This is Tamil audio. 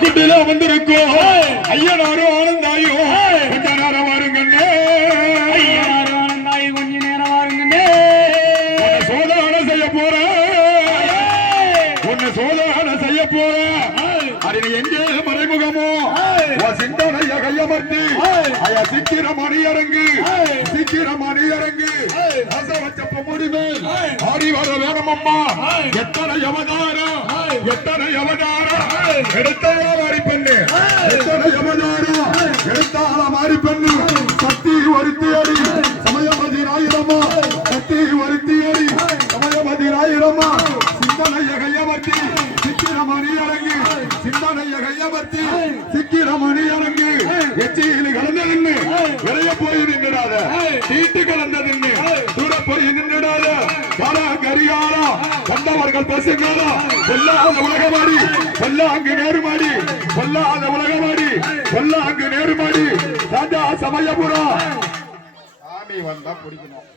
குட்டில வந்திருக்கோம் ஐயனாரும் ஆனந்தாயும் கொஞ்ச நேரம் வாருங்கண்ணே ஐயனாரும் ஆனந்தாயும் கொஞ்ச நேரம் வாருங்கண்ணே சோதனை செய்ய போறேன் உன்னை சோதனை செய்ய போறேன் அது எங்கே மறைமுகமோ சிந்தனைய கையமர்த்தி ஐயா சீக்கிரம் அணியரங்கு வச்சப்ப முடிவேன் ஆடி வர வேணும் அம்மா எத்தனை அவதாரம் எடுத்தால மாறி பெண்ணு எத்தனை அவதாரம் எடுத்தால மாறி பெண்ணு சக்தி வருத்தி அடி சமயமதி ராயிரமா சக்தி வருத்தி அடி சமயமதி ராயிரமா சிந்தனைய கையமர்த்தி சீக்கிரம் அணியரங்கு எச்சியில் கலந்து நின்று விளைய போய் நின்றுடாத சீட்டு கலந்ததுன்னு தூர போய் நின்றுடாத காலா கரிகாலா வந்தவர்கள் பசுங்களா சொல்லாத உலகமாடி சொல்லாங்கு நேருமாடி ராஜா சமயபுரா சாமி வந்தா பிடிக்கணும்